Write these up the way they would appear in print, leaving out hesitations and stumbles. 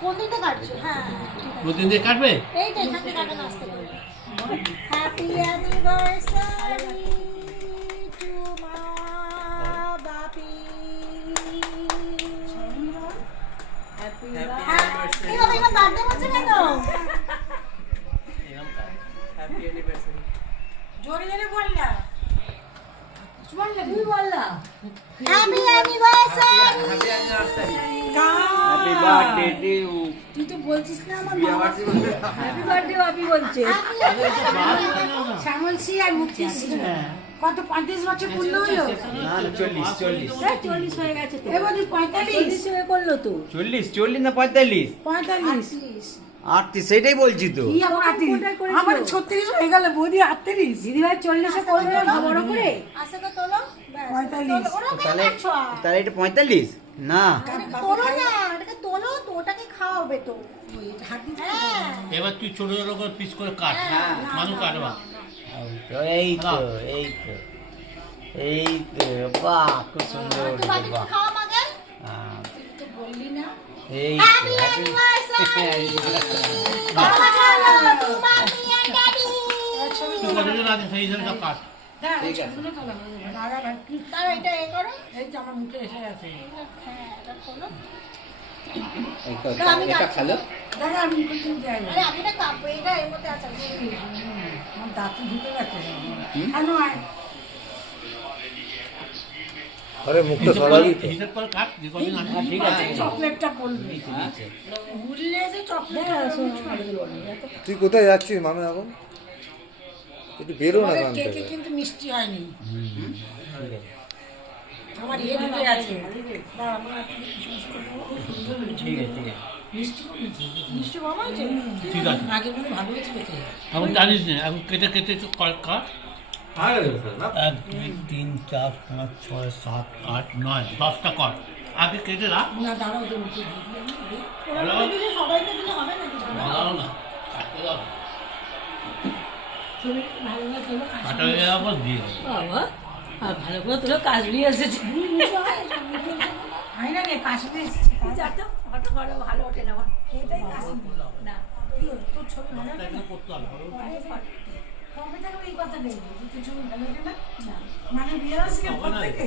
কোন দিকটা কাটছো? হ্যাঁ প্রতিদিন দিয়ে কাটবে? এই তো এখান থেকে কাটা আস্তে করে। হ্যাপি অ্যানিভার্সারি টু মা বাপি। Happy anniversary. এবার বার্থডে হচ্ছে কেন? Happy anniversary. জোরে জোরে বললা। তুই বললা happy anniversary. Happy anniversary. Happy birthday to you. তুই তো বলছিস না আমার বিয়ে বাড়ি বলতে হ্যাপি বার্থডে বাপি বলছে শ্যামলসি আর মুক্তিশ্রী কত 35 বছর পূর্ণ হলো না 40 40 হয়ে গেছে তো এবার 45 হয়ে করলো তো 40 না 45 45 38 সেটাই বলছি তো। কি আমার 36 হয়ে গেল বৌদি 38 দিদিভাই 40 এ করবে বড় করে আচ্ছা তো তোলো। 45 ওরা কেন তাহলে কাটছো? তাহলে এটা 45 না তোলো না, এটাকে তোলো তো, ওটাকে খাওয়াবে তো। হ্যাঁ এবার তুই ছোট ছোট করে পিস করে কাট। মানুষ কাটবা। এই তো এই তো এই তো বাহ খুব সুন্দর তুই বাকি বাহ খাওয়া মাগে। হ্যাঁ, তো বললি না এই হ্যাপি তো অ্যানিভার্সারি বাবা চলো তোমার মিয়া ড্যাডি। তুই কতজন আছে সেই হিসাবে সব কাট। ঠিক আছে। তারা এটা এ করো। এই যে আমার মুখে এসে গেছে হ্যাঁ এটা খোলো। এটা খালো। দাদা আমি মুখে যাই আরে আমি এটা কাপড় এটা এর মধ্যে আছে। আমার দাঁতু ঢুকে গেছে কি? কেন আয় আরে মুখটা হিসাব সরাবি করে- হিসাব করে কাট যে কদিন আছে। হ্যাঁ, ঠিক আছে চকলেটটা পড়বে নিচে নিচে ভুললে যে চকলেট তুই কোথায় যাচ্ছিস মামা এখন? একটু বেরো না এখান কেকে থেকে। কিন্তু মিষ্টি হয়নি ঠিক আছে আমার ইয়ে ঢুকে গেছে ঠিক আছে মিষ্টি কম হয়েছে ঠিক আছে। আগে মনে ভালো হয়েছে খেতে এখন জানিস না, এখন কেটে কেটে কাট। হ্যাঁ, না 1 2 3 4 5 6 7 8 9 10টা কর। আগে কেটে রাখ। না দাঁড়াও তো মুখে ওরা বলে দিলে সবাইকে দিলে হবে নাকি? ভালো না কাটতে দাও। ভালো না তোলো কাটা হয়ে যাওয়ার পর দিয়ে দেবো। বাবা আর ভালো করে তোলো কাশবি এসেছে হয় না রে কাশবি এসেছে যাতো ফটো ফটো ভালো ওঠে না আমার এটাই কাশবি না তোর ছবি ভালো ওঠে না করতে হবে। কবে থেকে এই কথা নেই তুই ছবি ভালো ওঠে না মানে বিয়ে হয়েছে পর থেকে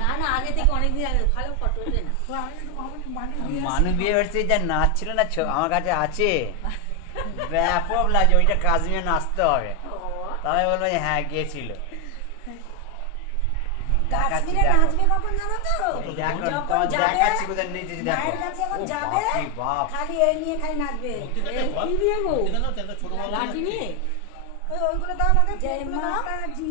না না আগে থেকে অনেক দিন আগে ভালো ফটো ওঠে না মানে বিয়ে মানু বিয়ে বাড়িতে যা নাচ ছিল না আমার কাছে আছে ব্যাপক লাগে ওইটা কাশ্মীরে নাচতে হবে তবে বলবো যে হ্যাঁ গিয়েছিল কাশ্মীরে নাচবে কখন জানো তো দেখো যখন তোমার যাবে, দেখাচ্ছি কোথায় নিচে দেখো মায়ের কাছে যখন ও যাবে বাপরে বাপ খালি এই নিয়ে খালি নাচবে কি দিয়ে গো? ছোট বড় লাঠি নিয়ে ওইগুলো দাও আমাকে। জয় মাতাজি